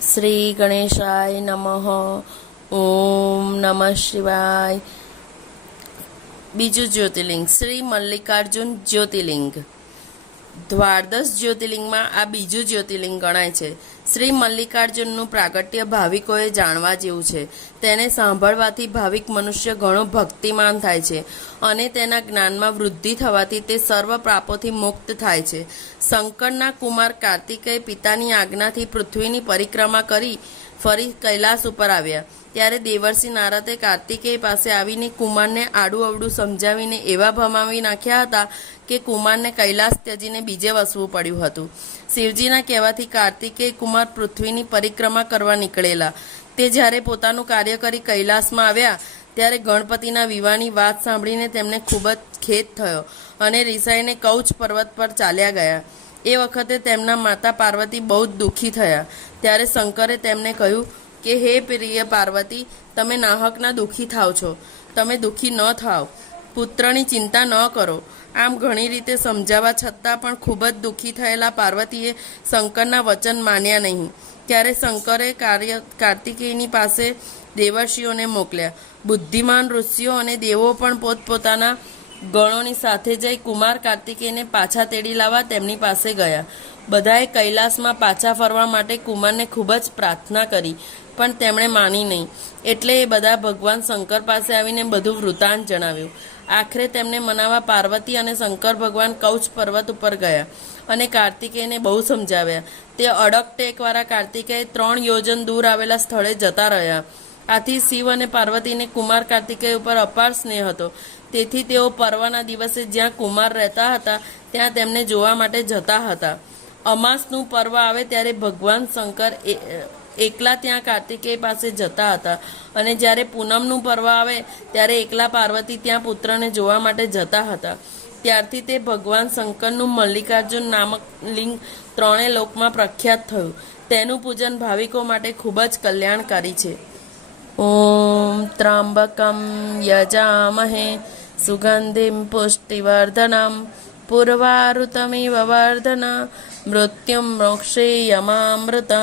શ્રી ગણેશાય નમઃ, ઓમ નમઃ શિવાય. બીજું જ્યોતિર્લિંગ, શ્રી મલ્લિકાર્જુન જ્યોતિર્લિંગ. દ્વારદશ જ્યોતિર્લિંગમાં આ બીજું જ્યોતિર્લિંગ ગણાય છે. શ્રી મલ્લિકાર્જુનનું પ્રાગટ્ય ભાવિકોએ જાણવા જેવું છે. તેને સાંભળવાથી ભાવિક મનુષ્ય ઘણો ભક્તિમાન થાય છે અને તેના જ્ઞાનમાં વૃદ્ધિ થવાથી તે સર્વ પ્રાપોથી મુક્ત થાય છે. શંકરના કુમાર કાર્તિકેય પિતાની આજ્ઞાથી પૃથ્વીની પરિક્રમા કરી ફરી કૈલાસ ઉપર આવ્યા. ત્યારે દેવરસિંહ નારદે કાર્તિકેય પાસે આવીને કુમારને આડું અવડું સમજાવીને એવા ભમાવી નાખ્યા હતા કે કુમારને કૈલાસ ત્યજીને બીજે વસવું પડ્યું હતું. શિવજીના કહેવાથી કાર્તિકેય કુમાર પૃથ્વીની પરિક્રમા કરવા નીકળેલા. તે જ્યારે પોતાનું કાર્ય કરી કૈલાસમાં આવ્યા, ત્યારે ગણપતિના વિવાહની વાત સાંભળીને તેમને ખૂબ જ ખેદ થયો અને રિસાઈને કૌચ પર્વત પર ચાલ્યા ગયા. એ વખતે તેમના માતા પાર્વતી બહુ જ દુઃખી થયા. ત્યારે શંકરે તેમને કહ્યું કે, હે પ્રિય પાર્વતી, તમે નાહકના દુઃખી થાવ છો. તમે દુઃખી ન થાવ. પુત્રની ચિંતા ન કરો. આમ ઘણી રીતે સમજાવવા છતાં પણ ખૂબ જ દુઃખી થયેલા પાર્વતીએ શંકરના વચન માન્યા નહીં. ત્યારે શંકરે કાર્ય, કાર્તિકેયની પાસે દેવર્ષિઓને મોકલ્યા. બુદ્ધિમાન ઋષિઓ અને દેવો પણ પોતપોતાના ગણોની સાથે જઈ કુમાર કાર્તિકેયને પાછા તેડી લાવવા તેમની પાસે ગયા. બધાએ કૈલાસમાં પાછા ફરવા માટે કુમારને ખૂબ જ પ્રાર્થના કરી, પણ તેમણે માની નહીં. એટલે એ બધા ભગવાન શંકર પાસે આવીને બધું વૃતાંત જણાવ્યું. આખરે તેમને મનાવા પાર્વતી અને શંકર ભગવાન કૌચ પર્વત ઉપર ગયા અને કાર્તિકેયને બહુ સમજાવ્યા. તે અડક ટેકવાળા કાર્તિકેય ત્રણ યોજન દૂર આવેલા સ્થળે જતા રહ્યા. આથી શિવ અને પાર્વતીને કુમાર કાર્તિકેય ઉપર અપાર સ્નેહ હતો. તેથી તેઓ પર્વના દિવસે જ્યાં કુમાર રહેતા હતા, ત્યાં તેમને જોવા માટે જતા હતા. અમાસનું પર્વ આવે ત્યારે ભગવાન શંકર એકલા ત્યાં કાર્તિકેય પાસે જતા હતા. અને જ્યારે પૂનમનું પર્વ આવે, ત્યારે એકલા પાર્વતી ત્યાં પુત્રને જોવા માટે જતા હતા. ત્યારથી તે ભગવાન શંકરનું મલ્લિકાર્જુન નામક લિંગ ત્રણેય લોકમાં પ્રખ્યાત થયું. તેનું પૂજન ભાવિકો માટે ખૂબ જ કલ્યાણકારી છે. ઓમ ત્રાંબકમ યજામહે सुगन्धिं पुष्टिवर्धनं पुर्वाऋतमिव वर्धन मृत्युं मोक्षेयमामृता